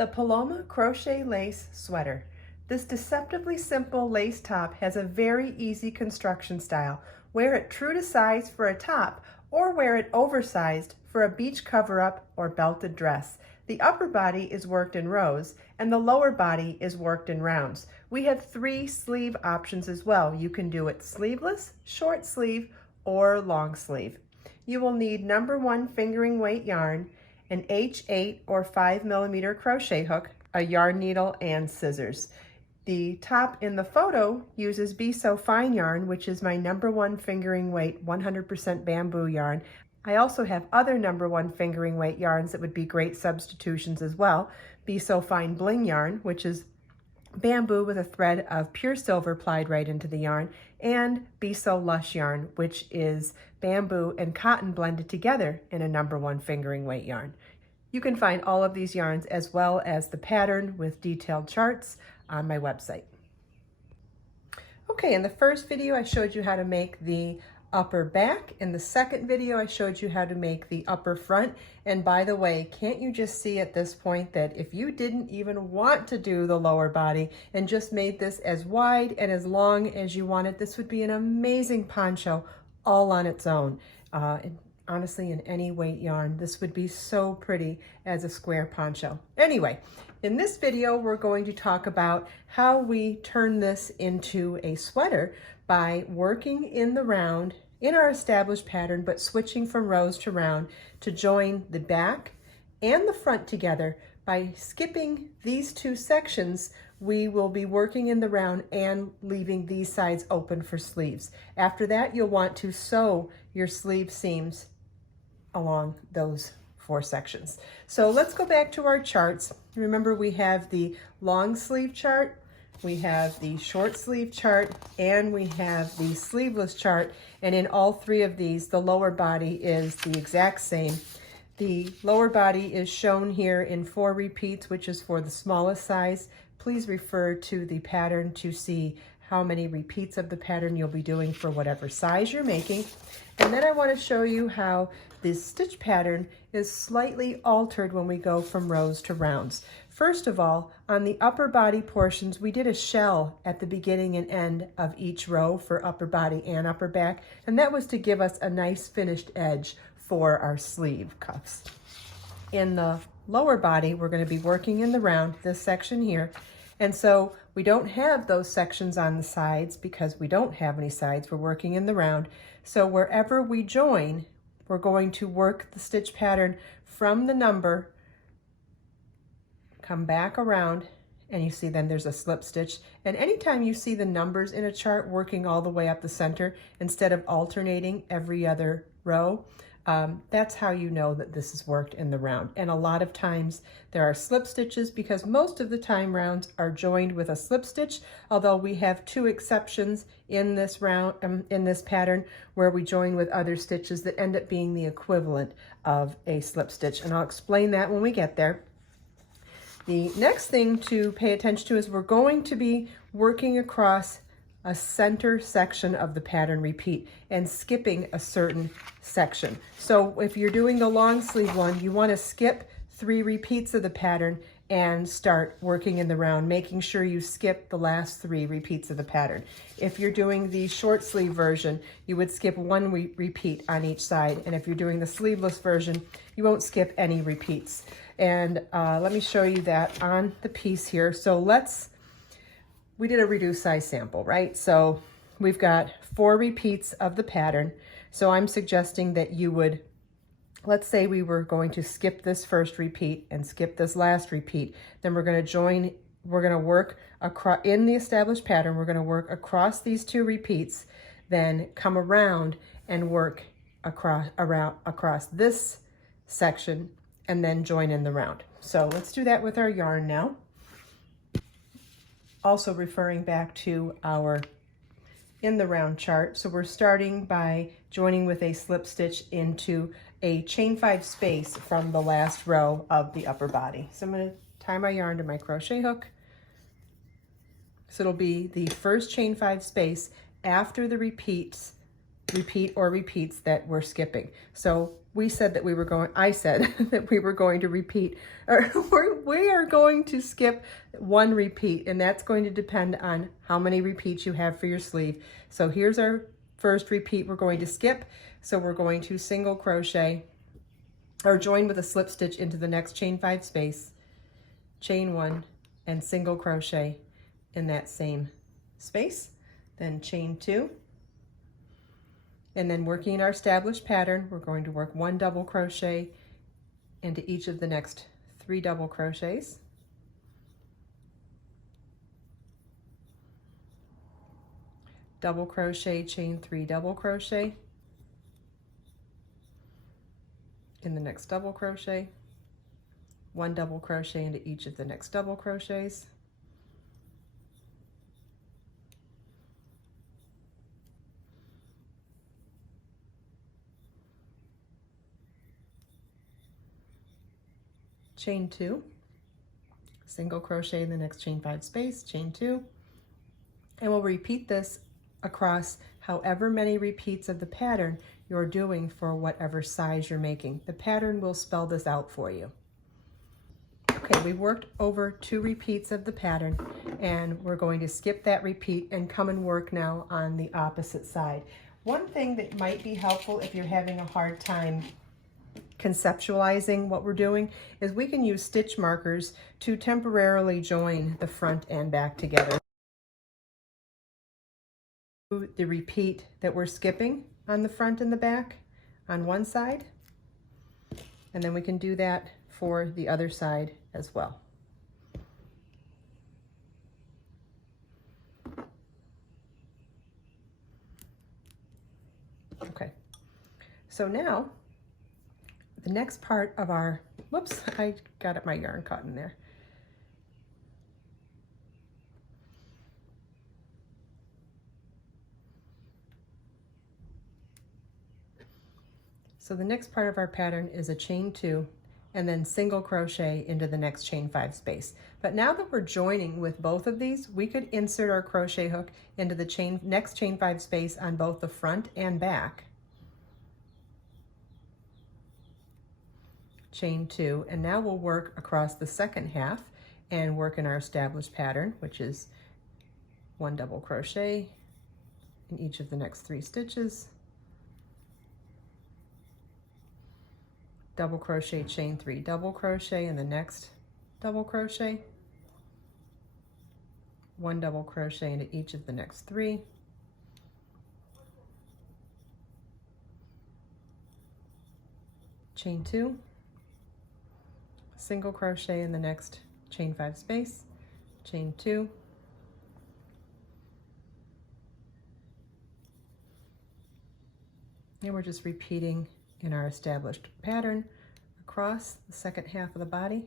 The Paloma Crochet Lace Sweater. This deceptively simple lace top has a very easy construction style. Wear it true to size for a top or wear it oversized for a beach cover-up or belted dress. The upper body is worked in rows and the lower body is worked in rounds. We have 3 sleeve options as well. You can do it sleeveless, short sleeve, or long sleeve. You will need number 1 fingering weight yarn, an H8 or 5mm crochet hook, a yarn needle, and scissors. The top in the photo uses Be So Fine yarn, which is my number 1 fingering weight 100% bamboo yarn. I also have other number 1 fingering weight yarns that would be great substitutions as well. Be So Fine bling yarn, which is bamboo with a thread of pure silver plied right into the yarn, and Be So Lush yarn, which is bamboo and cotton blended together in a number 1 fingering weight yarn. You can find all of these yarns as well as the pattern with detailed charts on my website. Okay, in the first video I showed you how to make the upper back. In the second video I showed you how to make the upper front. And by the way, can't you just see at this point that if you didn't even want to do the lower body and just made this as wide and as long as you wanted, this would be an amazing poncho all on its own. Honestly, in any weight yarn, this would be so pretty as a square poncho. Anyway, in this video, we're going to talk about how we turn this into a sweater by working in the round in our established pattern, but switching from rows to round to join the back and the front together. By skipping these 2 sections, we will be working in the round and leaving these sides open for sleeves. After that, you'll want to sew your sleeve seams along those 4 sections. So let's go back to our charts. Remember, we have the long sleeve chart, we have the short sleeve chart, and we have the sleeveless chart. And in all 3 of these, the lower body is the exact same. The lower body is shown here in 4 repeats, which is for the smallest size. Please refer to the pattern to see how many repeats of the pattern you'll be doing for whatever size you're making. And then I want to show you how this stitch pattern is slightly altered when we go from rows to rounds. First of all, on the upper body portions, we did a shell at the beginning and end of each row for upper body and upper back, and that was to give us a nice finished edge for our sleeve cuffs. In the lower body, we're going to be working in the round, this section here, and so we don't have those sections on the sides because we don't have any sides. We're working in the round. So wherever we join, we're going to work the stitch pattern from the number, come back around, and you see then there's a slip stitch. And anytime you see the numbers in a chart working all the way up the center instead of alternating every other row, that's how you know that this is worked in the round. And a lot of times there are slip stitches because most of the time rounds are joined with a slip stitch, although we have 2 exceptions in this round, in this pattern, where we join with other stitches that end up being the equivalent of a slip stitch. And I'll explain that when we get there. The next thing to pay attention to is we're going to be working across a center section of the pattern repeat and skipping a certain section. So if you're doing the long sleeve one, you want to skip 3 repeats of the pattern and start working in the round, making sure you skip the last 3 repeats of the pattern. If you're doing the short sleeve version, you would skip 1 repeat on each side. And if you're doing the sleeveless version, you won't skip any repeats. And let me show you that on the piece here. So we did a reduced size sample, right? So we've got 4 repeats of the pattern. So I'm suggesting that you would, let's say we were going to skip this first repeat and skip this last repeat. Then we're going to join, we're going to work across, in the established pattern, we're going to work across these 2 repeats, then come around and work across this section and then join in the round. So let's do that with our yarn now. Also referring back to our in the round chart. So we're starting by joining with a slip stitch into a chain 5 space from the last row of the upper body. So I'm going to tie my yarn to my crochet hook. So it'll be the first chain 5 space after the repeats repeat or repeats that we're skipping. So I said that we were going to repeat, or we are going to skip one repeat, and that's going to depend on how many repeats you have for your sleeve. So here's our first repeat we're going to skip. So we're going to single crochet or join with a slip stitch into the next chain 5 space, chain 1, and single crochet in that same space, then chain 2, and then working our established pattern, we're going to work 1 double crochet into each of the next 3 double crochets, double crochet, chain 3 double crochet in the next double crochet, 1 double crochet into each of the next double crochets, chain 2, single crochet in the next chain 5 space, chain 2, and we'll repeat this across however many repeats of the pattern you're doing for whatever size you're making. The pattern will spell this out for you. Okay, we worked over 2 repeats of the pattern, and we're going to skip that repeat and come and work now on the opposite side. One thing that might be helpful if you're having a hard time conceptualizing what we're doing is we can use stitch markers to temporarily join the front and back together. The repeat that we're skipping on the front and the back on one side, and then we can do that for the other side as well. Okay, so now the next part of our, whoops, I got my yarn caught in there. So the next part of our pattern is a chain 2 and then single crochet into the next chain 5 space. But now that we're joining with both of these, we could insert our crochet hook into the next chain 5 space on both the front and back. Chain 2, and now we'll work across the second half and work in our established pattern, which is 1 double crochet in each of the next 3 stitches, double crochet, chain 3 double crochet in the next double crochet, 1 double crochet into each of the next 3, chain 2, single crochet in the next chain 5 space, chain 2, and we're just repeating in our established pattern across the second half of the body.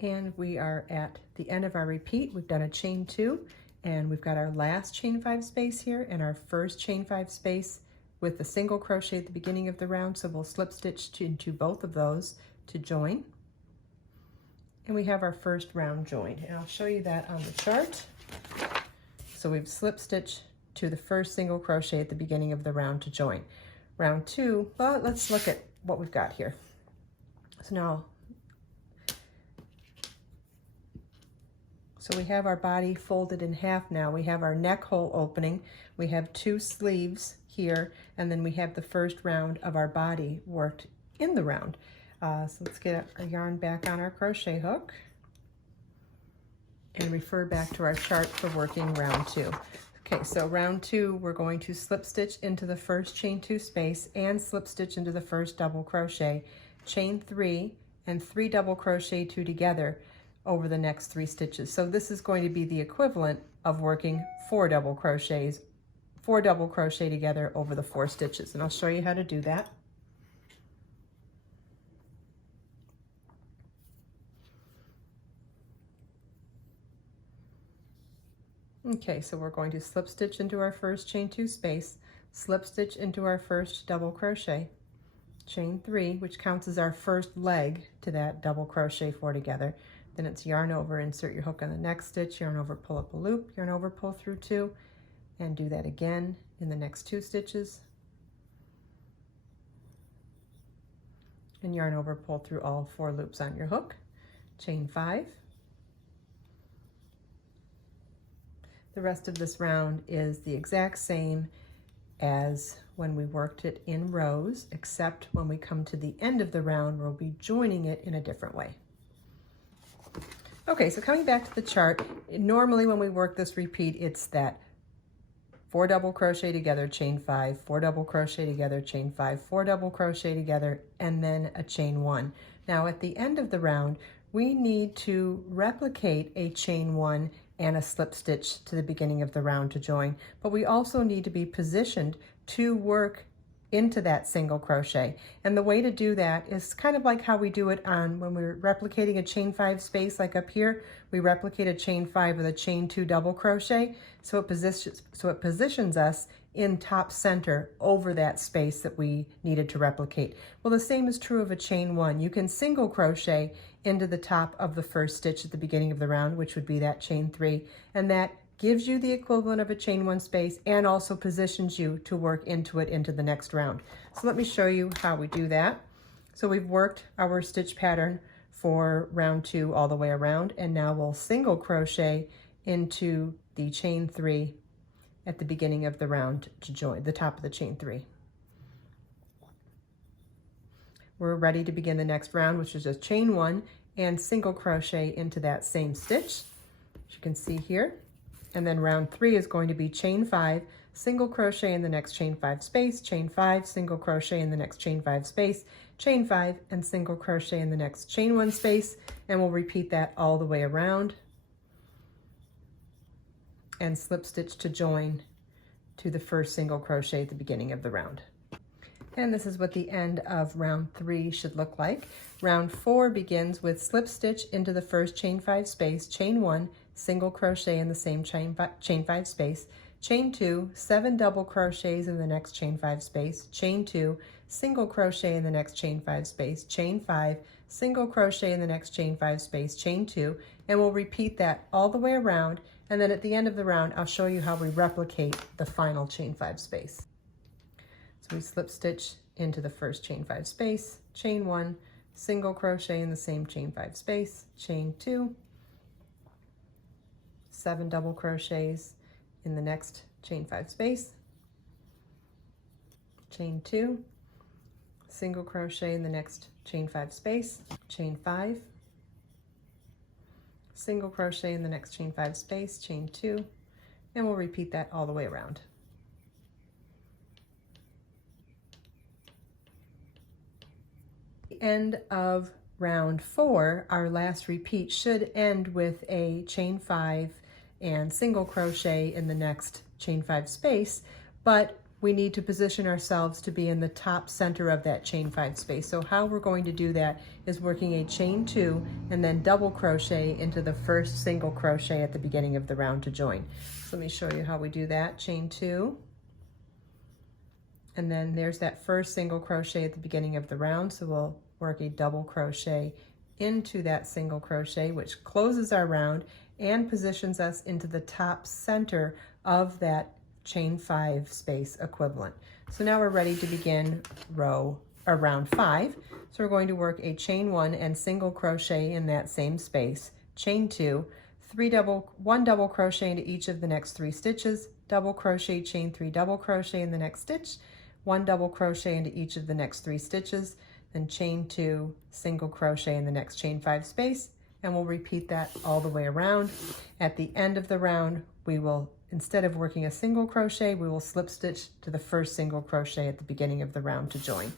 And we are at the end of our repeat. We've done a chain 2, and we've got our last chain 5 space here and our first chain 5 space with the single crochet at the beginning of the round. So we'll slip stitch into both of those to join. And we have our first round joined, and I'll show you that on the chart. So we've slip stitched to the first single crochet at the beginning of the round to join. Round 2, well, let's look at what we've got here. So now, so we have our body folded in half now. We have our neck hole opening. We have 2 sleeves here, and then we have the first round of our body worked in the round. So let's get our yarn back on our crochet hook and refer back to our chart for working round 2. Okay, so round 2, we're going to slip stitch into the first chain 2 space and slip stitch into the first double crochet, chain 3, and 3 double crochet 2 together over the next 3 stitches. So this is going to be the equivalent of working 4 double crochet together over the 4 stitches, and I'll show you how to do that. Okay, so we're going to slip stitch into our first chain 2 space, slip stitch into our first double crochet, chain 3, which counts as our first leg to that double crochet 4 together. Then it's yarn over, insert your hook on the next stitch, yarn over, pull up a loop, yarn over, pull through 2, and do that again in the next 2 stitches. And yarn over, pull through all 4 loops on your hook, chain 5. The rest of this round is the exact same as when we worked it in rows, except when we come to the end of the round, we'll be joining it in a different way. Okay, so coming back to the chart, normally when we work this repeat, it's that 4 double crochet together, chain 5, 4 double crochet together, chain 5, 4 double crochet together, and then a chain 1. Now at the end of the round, we need to replicate a chain 1 and a slip stitch to the beginning of the round to join, but we also need to be positioned to work into that single crochet. And the way to do that is kind of like how we do it on when we're replicating a chain 5 space, like up here, we replicate a chain 5 with a chain 2 double crochet, so it positions us in top center over that space that we needed to replicate. Well, the same is true of a chain 1. You can single crochet into the top of the first stitch at the beginning of the round, which would be that chain 3, and that gives you the equivalent of a chain 1 space and also positions you to work into it into the next round. So let me show you how we do that. So we've worked our stitch pattern for round 2 all the way around, and now we'll single crochet into the chain 3 at the beginning of the round to join the top of the chain 3. We're ready to begin the next round, which is just chain 1 and single crochet into that same stitch, as you can see here. And then round 3 is going to be chain 5, single crochet in the next chain 5 space, chain 5, single crochet in the next chain 5 space, chain 5, and single crochet in the next chain 1 space, and we'll repeat that all the way around and slip stitch to join to the first single crochet at the beginning of the round. And this is what the end of round 3 should look like. Round 4 begins with slip stitch into the first chain 5 space, chain 1, single crochet in the same chain 5 space, chain 2, 7 double crochets in the next chain 5 space, chain 2, single crochet in the next chain 5 space, chain 5, single crochet in the next chain 5 space, chain 2, and we'll repeat that all the way around, and then at the end of the round I'll show you how we replicate the final chain 5 space. So we slip stitch into the first chain 5 space, chain 1, single crochet in the same chain 5 space, chain 2, 7 double crochets in the next chain 5 space, chain 2, single crochet in the next chain 5 space, chain 5, single crochet in the next chain 5 space, chain 2, and we'll repeat that all the way around. The end of round 4, our last repeat should end with a chain 5 and single crochet in the next chain 5 space, but we need to position ourselves to be in the top center of that chain 5 space. So how we're going to do that is working a chain 2 and then double crochet into the first single crochet at the beginning of the round to join. So let me show you how we do that. Chain 2, and then there's that first single crochet at the beginning of the round, so we'll work a double crochet into that single crochet, which closes our round and positions us into the top center of that chain 5 space equivalent. So now we're ready to begin round 5. So we're going to work a chain 1 and single crochet in that same space, chain 2, 1 double crochet into each of the next 3 stitches, double crochet, chain 3 double crochet in the next stitch, 1 double crochet into each of the next 3 stitches, then chain 2, single crochet in the next chain 5 space, and we'll repeat that all the way around. At the end of the round, we will, instead of working a single crochet, we will slip stitch to the first single crochet at the beginning of the round to join.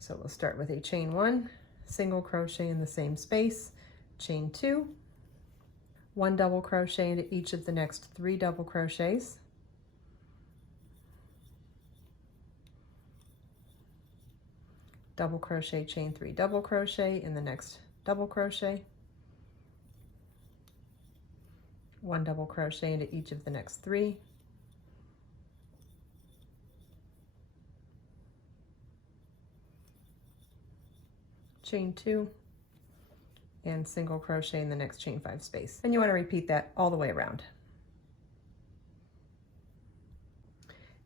So we'll start with a chain 1, single crochet in the same space, chain 2, 1 double crochet into each of the next 3 double crochets, double crochet, chain 3 double crochet in the next double crochet, 1 double crochet into each of the next 3. Chain 2 and single crochet in the next chain 5 space. And you want to repeat that all the way around.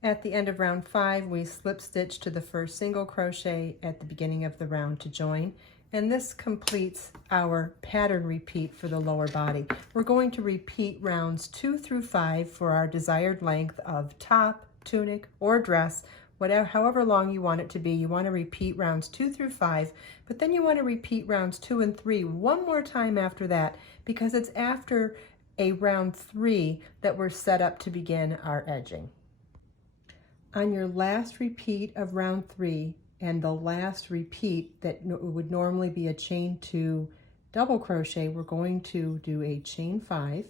At the end of round 5, we slip stitch to the first single crochet at the beginning of the round to join, and this completes our pattern repeat for the lower body. We're going to repeat rounds 2 through 5 for our desired length of top, tunic, or dress. However long you want it to be, you want to repeat rounds 2 through 5, but then you want to repeat rounds 2 and 3 one more time after that, because it's after a round 3 that we're set up to begin our edging. On your last repeat of round 3 and the last repeat that would normally be a chain 2 double crochet, we're going to do a chain 5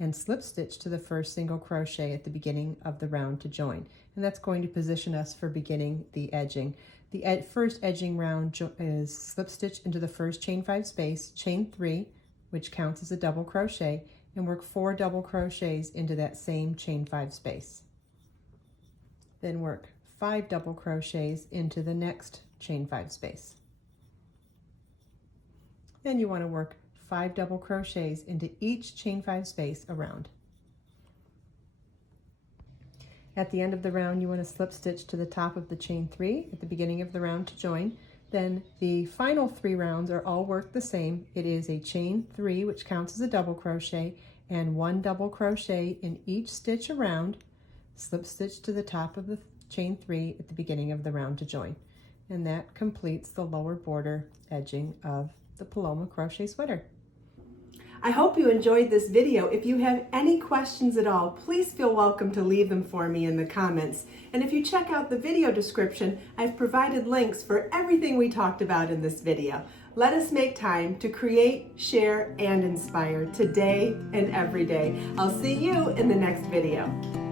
and slip stitch to the first single crochet at the beginning of the round to join. And that's going to position us for beginning the edging. The first edging round is slip stitch into the first chain 5 space, chain 3, which counts as a double crochet, and work 4 double crochets into that same chain 5 space. Then work 5 double crochets into the next chain 5 space. Then you want to work 5 double crochets into each chain 5 space around. At the end of the round, you want to slip stitch to the top of the chain 3 at the beginning of the round to join. Then the final 3 rounds are all worked the same. It is a chain 3, which counts as a double crochet, and 1 double crochet in each stitch around. Slip stitch to the top of the chain 3 at the beginning of the round to join. And that completes the lower border edging of the Paloma crochet sweater. I hope you enjoyed this video. If you have any questions at all, please feel welcome to leave them for me in the comments. And if you check out the video description, I've provided links for everything we talked about in this video. Let us make time to create, share, and inspire today and every day. I'll see you in the next video.